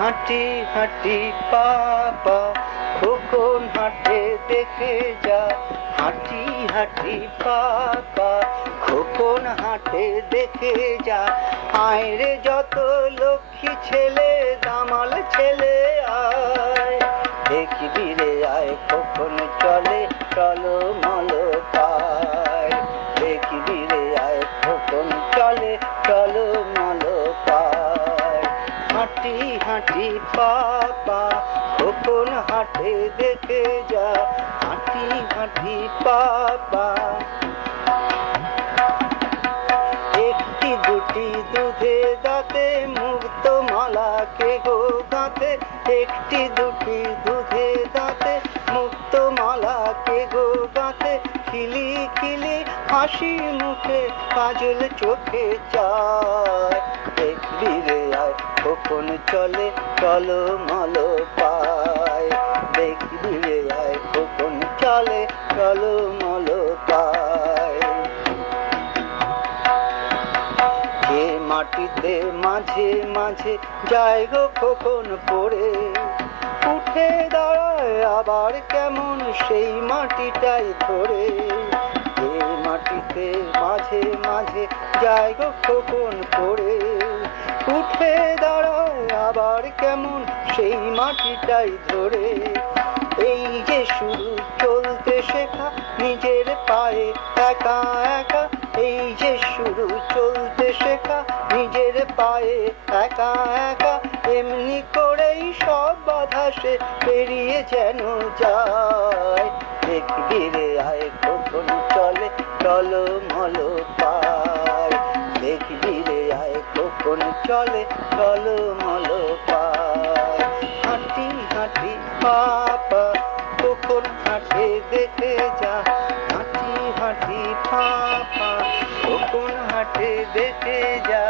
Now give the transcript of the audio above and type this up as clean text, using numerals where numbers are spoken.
হাঁটি হাঁটি পাপা খোকন হাঁটে দেখে যা, হাঁটি হাঁটি পাপা খোকন হাঁটে দেখে যা। আয় রে যত লক্ষ্মী ছেলে দামাল ছেলে আয়, দেখবি রে আয় খোকন চলে চলো মলো পায়, দেখবি রে আয় খোকন চলে চলো মলো পায়। হাঁটি হাঁটি পাপা খোকন হাঁটে দেখে যা, হাঁটি হাঁটি পাপা। একটি দুটি দুধে দাঁতে মুক্ত মালা কে গো গাঁতে, একটি দুটি দুধে দাঁতে মুক্ত মালা কে গো গাঁতে। খিলি খিলি হাসি মুখে কাজল চোখে চায়, দেখবি রে আয় খোকন চলে চলো মলো পায়, দেখবি রে আয় খোকন চলে চলো মলো পায়। যে মাটিতে মাঝে মাঝে যায় গো খোকন পড়ে, উঠে দাঁড়ায় আবার কেমন সেই মাটিটাই ধরে। যে মাটিতে মাঝে মাঝে যায় গো খোকন পড়ে, উঠে দাঁড়ায় আবার কেমন সেই মাটিটাই ধরে। এই যে শুরু চলতে শেখা নিজের পায়ে একা একা, এই যে শুরু চলতে শেখা নিজের পায়ে একা একা। এমনি করেই সব বাধা সে পেরিয়ে যেন যায়, দেখবি রে আয় খোকন চলে চলো মলো পায়, দেখবি রে আয় খোকন চলে চলো মলো পায়। হাঁটি হাঁটি পাপা খোকন হাঁটে দেখে যা, হাঁটি হাঁটি পাপা খোকন হাঁটে দেখে যা।